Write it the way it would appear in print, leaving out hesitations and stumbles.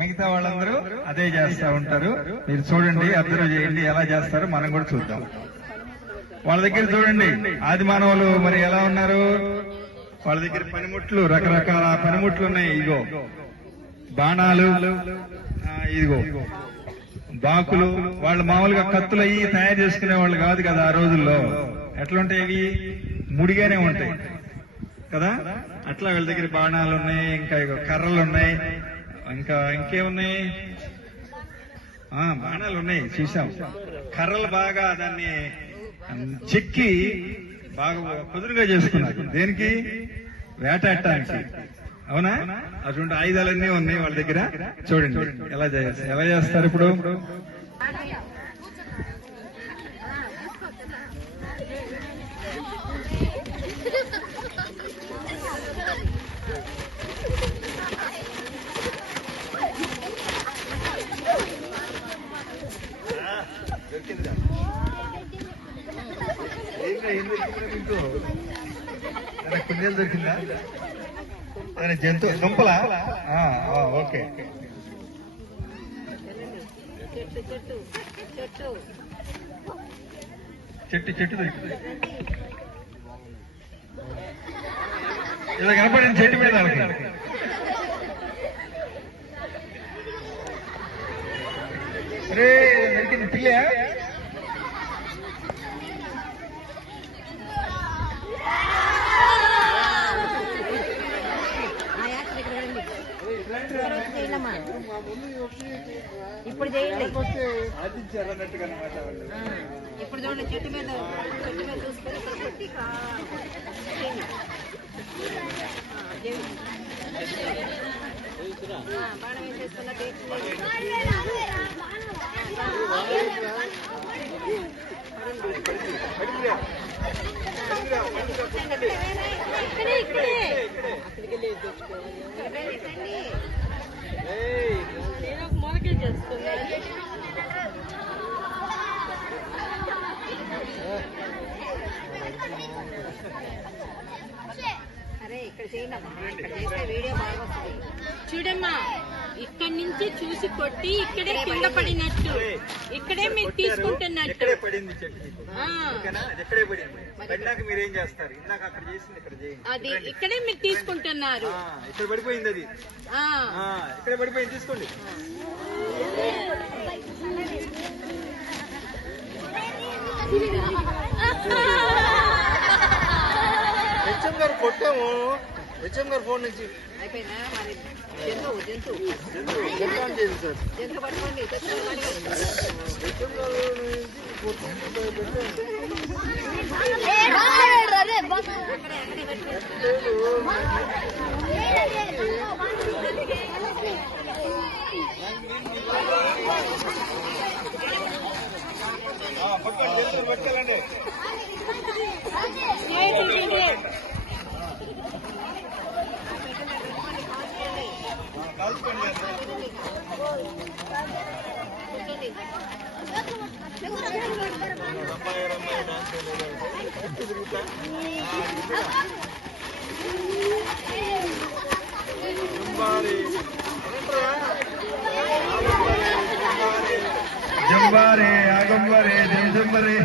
మిగతా వాళ్ళందరూ అదే చేస్తా ఉంటారు. మీరు చూడండి, అబ్జర్వ్ చేయండి ఎలా చేస్తారో మనం కూడా చూద్దాం. వాళ్ళ దగ్గర చూడండి ఆది మానవులు మరి ఎలా ఉన్నారు. వాళ్ళ దగ్గర పనిముట్లు, రకరకాల పనిముట్లు ఉన్నాయి. ఇదిగో బాణాలు, ఇదిగో బాకులు. వాళ్ళు మామూలుగా కత్తులు అయ్యి తయారు చేసుకునే వాళ్ళు కాదు కదా ఆ రోజుల్లో. ఎట్లుంటాయి అవి? ముడిగానే ఉంటాయి కదా. అట్లా వీళ్ళ దగ్గర బాణాలు ఉన్నాయి, ఇంకా కర్రలు ఉన్నాయి, ఇంకేమున్నాయి, బాణాలు ఉన్నాయి చూసాం. కర్రలు బాగా దాన్ని చెక్కి బాగా కుదురుగా చేసుకున్నారు. దేనికి? వేటాడటానికి. అవునా? అటువంటి ఆయుధాలన్నీ ఉన్నాయి వాళ్ళ దగ్గర. చూడండి ఎలా చేస్తారు ఇప్పుడు. కుందేలు దొరికిందా? జంతువు దుంపలా? ఓకే. చెట్టు దొరికింది. ఇలా కనపడింది చెట్టు మీద. అరే దొరికింది పిల్ల. ఇప్పుడు చేయండి. ఇప్పుడు చూడండి, చెట్టు మీద చూసుకొని ఇక్కడ కొట్టి బాణం వేసేసుకున్న మొదకే చేస్తున్నా. అరే ఇక్కడ చేయమ్మా, ఇక్కడ చేస్తే వీడియో బాగా వస్తుంది. చూడమ్మా, ఇక్కడి నుంచి చూసి కొట్టి ఇక్కడే కింద పడినట్టు, ఇక్కడే మీరు తీసుకుంటున్నట్టు. మీరేం చేస్తారు? ఇందాక అక్కడ చేసింది ఇక్కడ చేయండి. అది ఇక్కడే మీరు తీసుకుంటున్నారు. ఇక్కడ పడిపోయింది, అది ఇక్కడ పడిపోయింది. తీసుకోండి. హెచ్ఎం గారు కొట్టాము. హెచ్ఎం గారు ఫోన్ నుంచి అయిపోయిందా? మరి జంతువు పట్టుకోండి. పట్టుకోండి. జంబారే ఆగంబరే జంజంబరే.